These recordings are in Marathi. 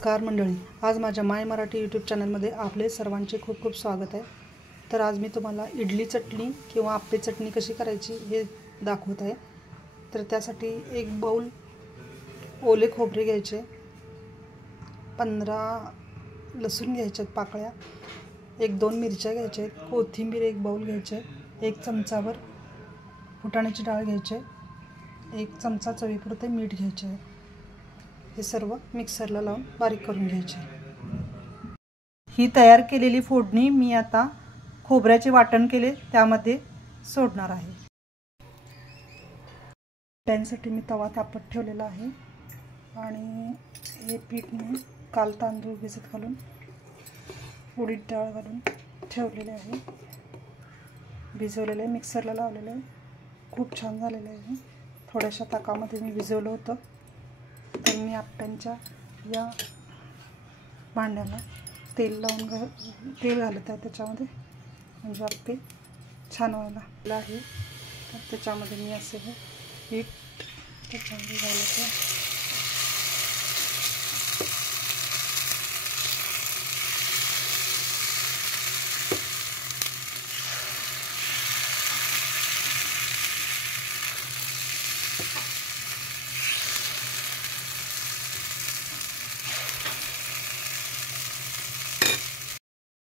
नमस्कार मंडळी, आज माझ्या माय मराठी यूट्यूब चॅनलमध्ये आपले सर्वांचे खूप खूप स्वागत आहे। तर आज मी तुम्हाला इडली चटणी किंवा आप्पे चटणी कशी करायची हे दाखवत आहे। तर त्यासाठी एक बाउल ओले खोबरे घ्यायचे, 15 लसूण घ्यायचे पाकळ्या, 1-2 मिरच्या घ्यायच्या, कोथिंबीर 1 बाउल घ्यायचे, 1 चमचाभर फुटाण्याची डाळ घ्यायचे, 1 चमचा चवीपुरते मीठ घ्यायचे। हे सर्व मिक्सरला लावून बारीक करून घ्यायचे। ही तयार केलेली फोडणी मी आता खोबऱ्याचे वाटण केले त्यामध्ये सोडणार आहे। त्यासाठी मी तवा तापत ठेवलेला आहे आणि हे पीठ मी काल तांदूळ भिजत घालून उडीद डाळ घालून ठेवलेले आहे, भिजवलेले, मिक्सरला लावलेले, खूप छान झालेले आहे। थोड्याशा ताकामध्ये मी भिजवलं होतं। तर मी आप्प्यांच्या या भांड्याला तेल घालत आहे त्याच्यामध्ये, म्हणजे आप्पे छान व्हायला आहे। तर त्याच्यामध्ये मी असे हे पीठ त्याच्यामध्ये घालत आहे।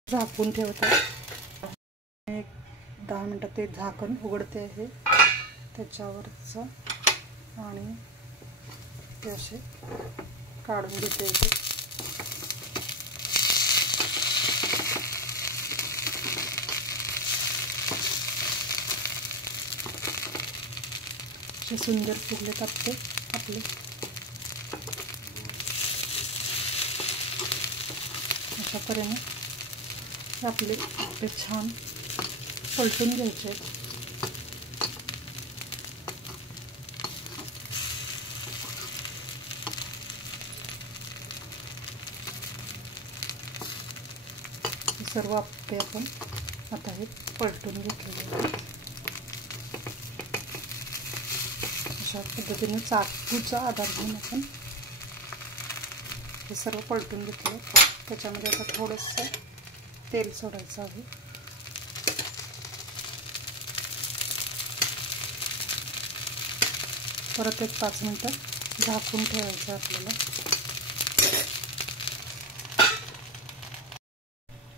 झाकून ठेवते, 10 मिनिटात ते झाकण उघडते आहे त्याच्यावरच आणि ते असे काढून घेते। असे सुंदर फुगले कापते आपले। अशा तऱ्हेने आपले आप्पे छान पलटून घ्यायचे। सर्व आप्पे आपण आता हे पलटून घेतलेले आहेत। अशा पद्धतीने चाकूचा आधार घेऊन आपण हे सर्व पलटून घेतले। त्याच्यामध्ये आता थोडंसं तेल सोडायचं आहे। परत एक 5 मिनिटं झाकून ठेवायचं आपल्याला।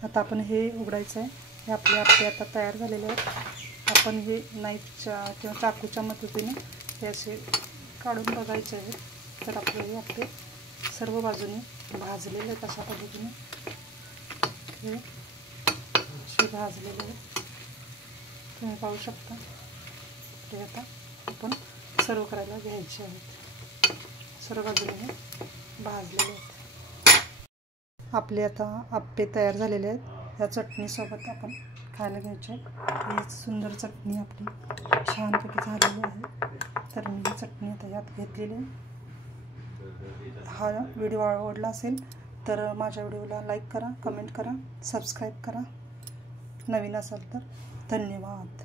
आता आपण हे उघडायचं आहे। हे आपले आप्पे आता तयार झालेले आहेत। आपण हे नाईफच्या किंवा चाकूच्या मदतीने हे असे काढून बघायचे आहेत। तर आपले हे आप्पे सर्व बाजूने भाजलेले आहेत। अशा पद्धतीने हे असे भाजलेले आहेत, तुम्ही पाहू शकता। ते आता आपण सर्व करायला घ्यायचे आहेत। सर्व बाजूने भाजलेले आहेत। आपले आता आप्पे तयार झालेले आहेत। या चटणीसोबत आपण खायला घ्यायचे। ही सुंदर चटणी आपली छानपैकी झालेली आहे। तर मी ही चटणी आता यात घेतलेली आहे। हा व्हिडिओ आवडला असेल तर माझ्या व्हिडिओला लाईक करा, कमेंट करा, सबस्क्राईब करा, नवीन असाल तर। धन्यवाद।